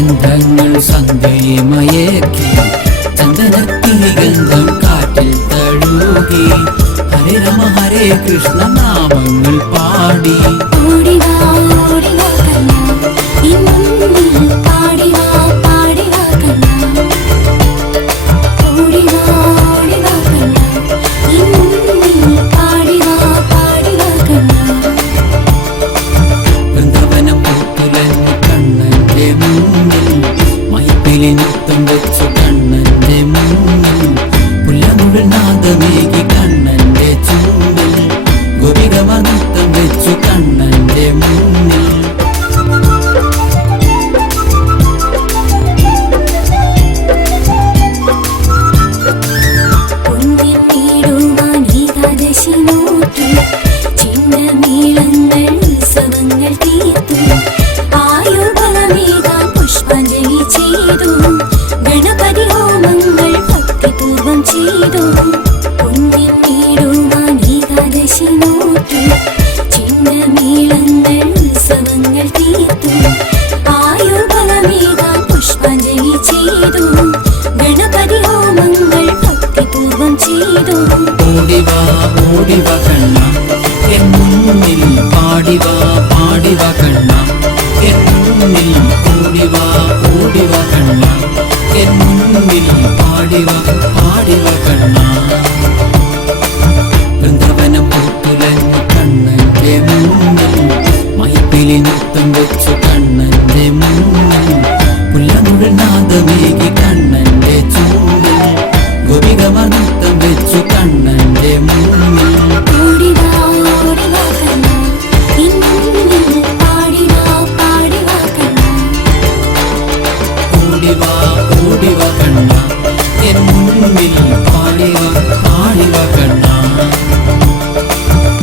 ഗന്ധങ്ങൾ സന്ധ്യയെ മയക്കി ചന്ദനത്തിരി ഗന്ധം കാറ്റിൽ തഴുകി ഹരേ രമ ഹരേ കൃഷ്ണ നാമങ്ങൾ പാടി നൃത്തം വെച്ചു കണ്ണന്റെ മുന്നിൽ പുല്ലമുഴൽ നാദമേകി കണ്ണന്റെ ചുണ്ടിൽ ഗോപികമ നൃത്തം വെച്ചു കണ്ണന്റെ മുന്നിൽ ഗണപതി ഹോമങ്ങൾ ഭക്തിപൂർവം ചെയ്തു പുണ്യം നേടുവാൻ ഏകാദശി നോറ്റു ചിഹ്നമേളങ്ങൾ ഉത്സവങ്ങൾ തീർത്തു ആയുർബലമേകാൻ പുഷ്പാഞ്ജലി ചെയ്തു ഗണപതി ഹോമങ്ങൾ ഭക്തിപൂർവം ചെയ്തു ഓടിവാ ഓടിവാ കണ്ണ എൻ മുന്നിൽ പാടിവാ പാടിവാ കണ്ണ എൻ മുന്നിൽ ഓടിവാ ഓടിവാ കണ്ണ എൻ മുന്നിൽ പാടിവാ പാടിവാ കണ്ണ വൃന്ദവനം പൂത്തുലഞ്ഞു കണ്ണന്റെ മുന്നിൽ മൈപ്പിലി നൃത്തം വെച്ചു കണ്ണന്റെ മുന്നിൽ പുല്ലമുഴൽ നാദമേകി കണ്ണന്റെ ചൂണ്ടിൽ ഗോപികമ നൃത്തം വെച്ചു കണ്ണന്റെ മുന്നിൽ ഓടിവാ ഓടിവാ കണ്ണ എൻ മുന്നിൽ പാടിവാ പാടിവാ കണ്ണ